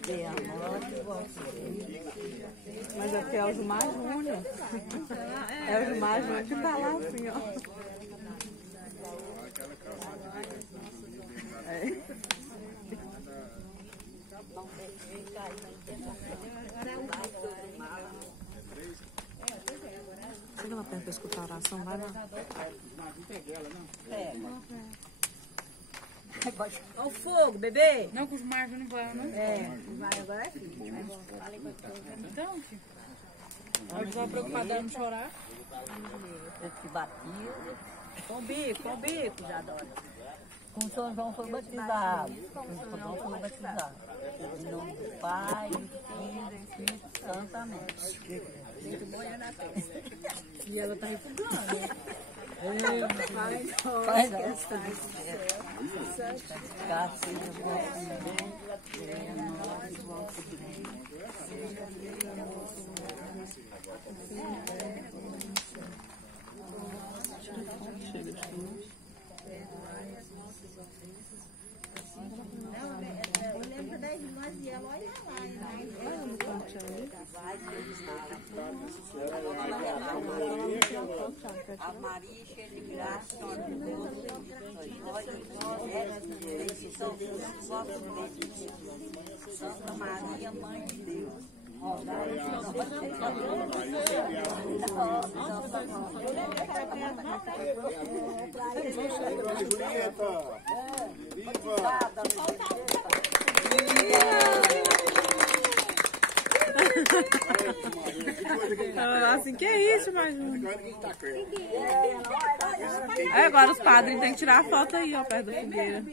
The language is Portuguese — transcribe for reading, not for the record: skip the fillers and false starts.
Dê a morte, você. Mas aqui é o Gilmar Júnior. É o Gilmar Júnior que tá lá assim, ó. Chega lá perto pra escutar a oração, vai lá. Olha o fogo, bebê. Não, que os Marcos não vai, não? Vai agora é filho. Então, filho. A gente vai preocupada não chorar. Esse batismo. Com bico, já adora. Com São João foi batizado. Com São João foi batizado. Em nome do Pai, do Filho e do Espírito Santo, amém. Muito bom é na testa. E ela tá refugando, né? Faz essa de santificado seja o vosso nome, venha a nós o vosso reino, seja feita a vossa vontade, Chega de luz. perdoai as nossas ofensas, assim como nós. Eu lembro das irmãs e ela, olha lá, a Maria cheia de graça, Senhor é Deus, vós sois são os vossos bens. Santa Maria, Mãe de Deus, rogai Assim, que é isso, mais um. Agora os padres têm que tirar a foto aí, ó, perto da fogueira.